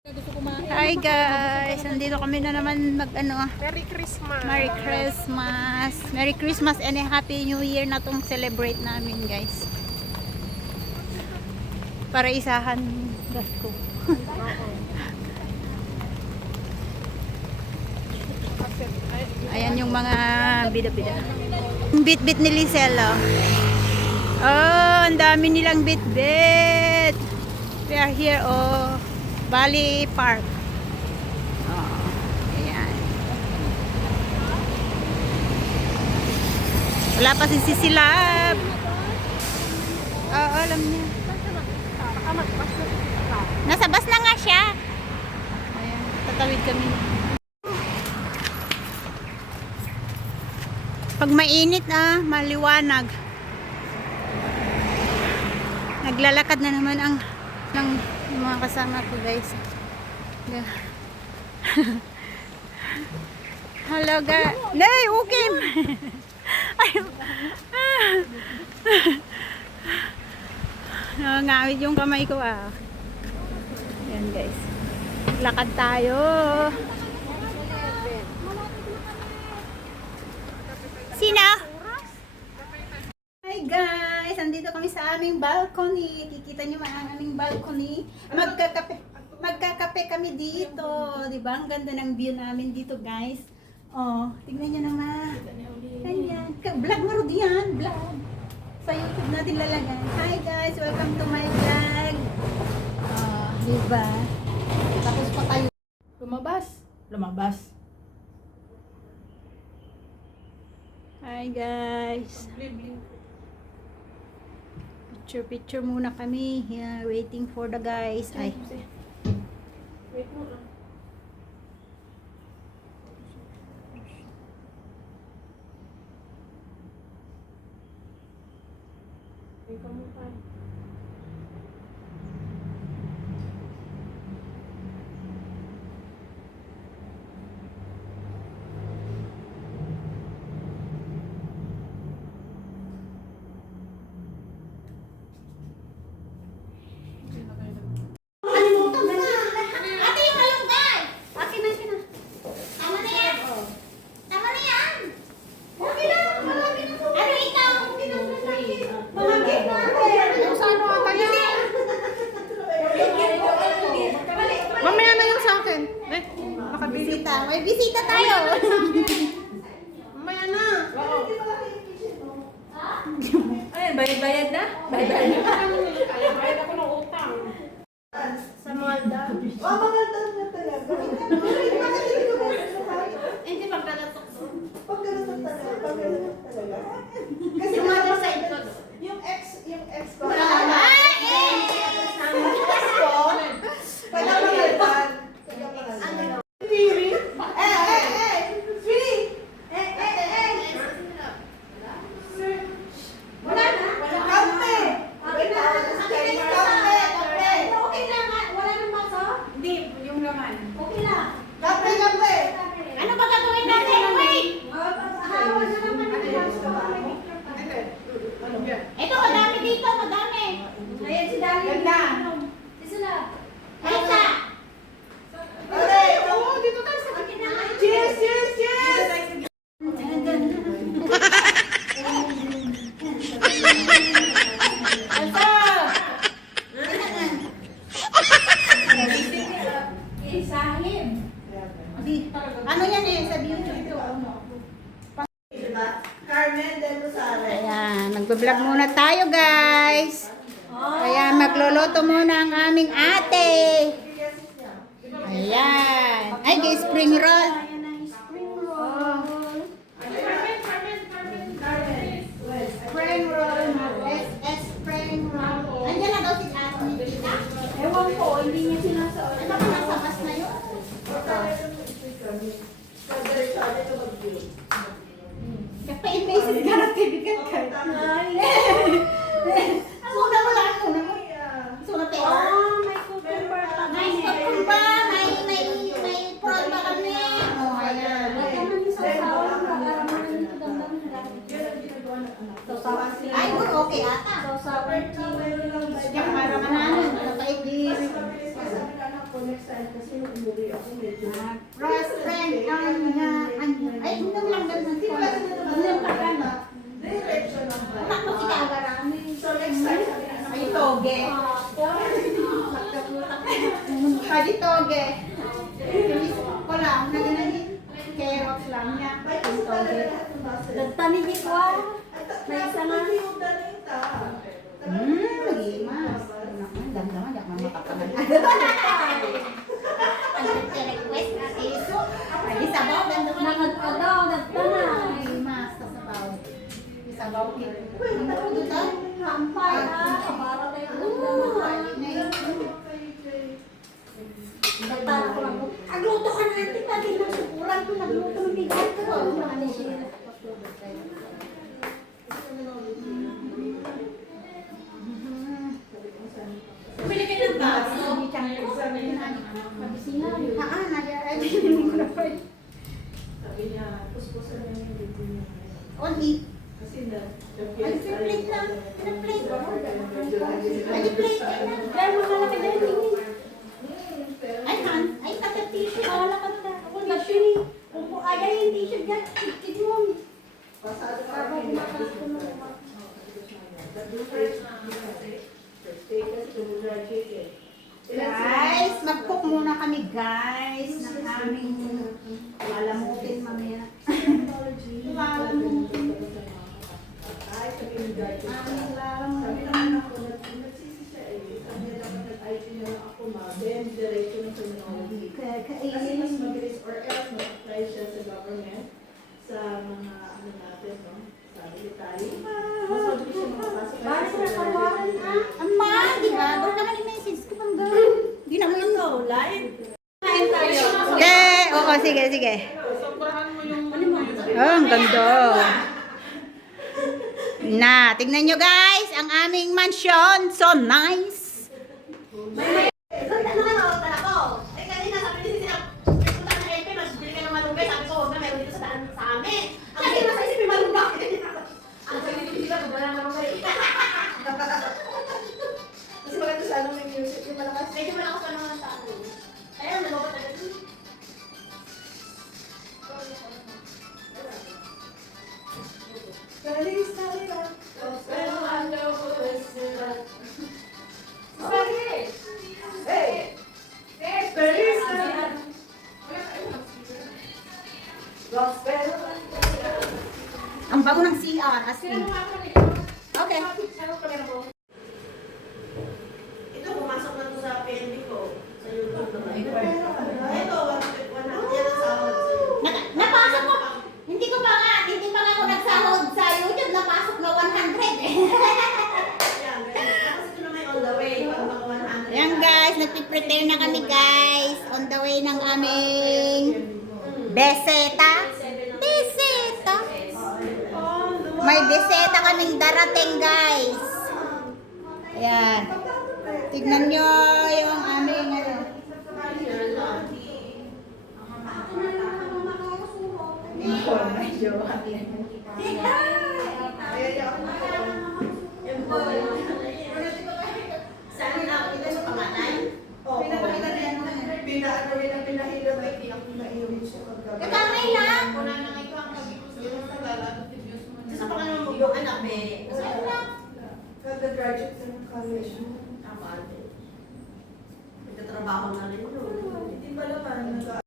Hi guys, nandito kami na naman Merry Christmas. Merry Christmas. Merry Christmas and a Happy New Year na tong celebrate namin guys. Para isahan gasto. Ayan yung mga bida-bida. Bit-bit ni Lizelle. Oh, ang dami nilang bit-bit. We are here, Bali Park. Ayan. Wala pa si Sisilab. Oo, alam niya. Nasa bus na nga siya. Ayan, tatawid kami. Pag mainit maliwanag. Naglalakad na naman ang mga kasama ko guys. Hello guys. Nay, okay. Nangangawit yung kamay ko Ayan guys. Lakad tayo. Sino? Hi guys, andito kami sa aming balcony. Kikita nyo ang aming balcony. Magkakape kami dito. Diba? Ang ganda ng view namin dito guys. Oh, tignan nyo naman. Ayan. Vlog mo rin yan. Vlog. Sa YouTube natin lalagay. Hi guys, welcome to my vlog. Oh, diba? Tapos pa tayo. Lumabas. Hi guys. Picture muna kami. Yeah, waiting for the guys. Ay. Wait mo lang. Ikaw mo pa. Mamaya na yun sa akin. Bisita. May bisita tayo. Mamaya na. Ay, bayad na? Bayad na. Bayad ako ng utang. Sa Malda. Magaldan na talaga. Hindi pagkalatok doon. Pagkalatok talaga. Kasi Yung mother side ko doon. yung ex ko. Kaya magaldan. Tiri. Free. Wala na. Kape. Kape. Okay lang nga. Wala nang maso? Hindi, yung laman. Okay lang. Kape. Ano ba gagawin natin? Wait! Hawa na naman yung maso. Ano yan? Ito, madami dito. Madami. Ayan si Dali. Ganda. Si Sula. Elsa! Oo, dito tayo sa akin na. Cheers. Sahib. Ano yan sa YouTube to? Diba? Carmen de Rosales. Ayan, nagbe-vlog muna tayo guys. Ayan, magluluto muna ang aming ate. Ayan. Ay, spring roll. Spring roll. Spring roll. Andiyan na daw si ate ni Tita. Ewan ko, hindi niya sinasaot. Ano ba nasa bus na yun? Nagpa-invasive ka na tibigan ka. Suna mo lang. Suna pera. Oh, may cucumber pa. May stop ba? May prawn ba kami? kasi nung umuwi ako medyo... Best friend ay, inom lang ganun. Hindi pala sila naman. Inom ka lang. Diretso lang ba? Ako si Kagarami. So next time, sabi na Ay, toge. Kadi toge. Kinis ko lang, naganan carrots lang niya. Ay, kasi talaga lahat ng basa. Nagtanin di ko ah. May isa nga. Limas. Damdaman, yak mga kapanan. Ang request na iso. Ay, sabaw, damdaman. Nakagadaw, nagtanay. Limas, sabaw. Sabaw, Hampay ah. Para tayo nagtara ko lang. Agluto ka na natin. Pati ng sukuran ko. Nagluto ng bigat ko. Ano siya? Bumili ka ng baso. Mabisingan. Sabi niya, puspusan niya yung dito niya. On eat. Kasi na, Ay, plate lang. Plate. Ay, plate na. Kaya makalaki na yun. Ay, han. Ay, takat tissue. Wala ka na. Ako tissue. Kung kaya yung tissue dyan, ikit mo. pasado ka Para rin. kumakas ko na. Guys, mag-cook muna kami guys ng aming lalamutin mamaya. Lalamutin. Ay, sabi ni Dad, Aming sabi lalamutin. naman ako, nagsisi siya eh. Sabi niya dapat nag-IT na lang ako ma, then diretso na criminology. Kasi mas mabilis or else mag-apply siya sa government, sa mga ano natin, no? Sa military. Mas mabilis siya makapasok. Bakit na kawaran ah? Ama, di ba? Doon naman yung message ko pang gawin. Di na mo yun to. Live. Kain tayo. Okay, oo, sige, sige. Oh, ang ganda. Na, tingnan nyo guys, ang aming mansion. So nice. Ganda na ano, tala ko. Eh, kanina sabi ni Sisi, punta ka na EP, magbili ka ng malunggay. Sabi ko, huwag na, meron dito sa daan sa amin. Ang kasi nasa isip, may malunggay. Ang sabi ni Sisi, wala na malunggay. Kasi maganda siya nung may music, yung malakas. Medyo malakas pa naman ang tao. Ayun, nalabat agad. Galing sa nila. Pero ano ko sila. Hey! Galing sa nila. Gospel. Ang bago ng CR, as in. Okay. Ito, pumasok na to sa PNB ko. Sa YouTube naman. Ito, 100 yan ang sahod sa'yo. Napasok ko. Hindi pa nga ako nagsahod sa YouTube. Napasok na 100 eh. Yan, ganyan. Tapos ito naman on the way. Pag mga 100. Ayan guys, nagpiprepare na kami guys. On the way ng aming beseta. Beseta. May beseta kaming darating guys. Ayan. Tignan nyo yung aming ano. Saan na ako dito sa panganay? Pinahila ba? Pinahila siya kagabi. Kakamay lang. Wala na ngayon ang pag-ibig sa lalabot yung Diyos mo. Sa pangalan mo yung anak, may Kada-graduate na ng college. Tama din. Nagtatrabaho na rin yun.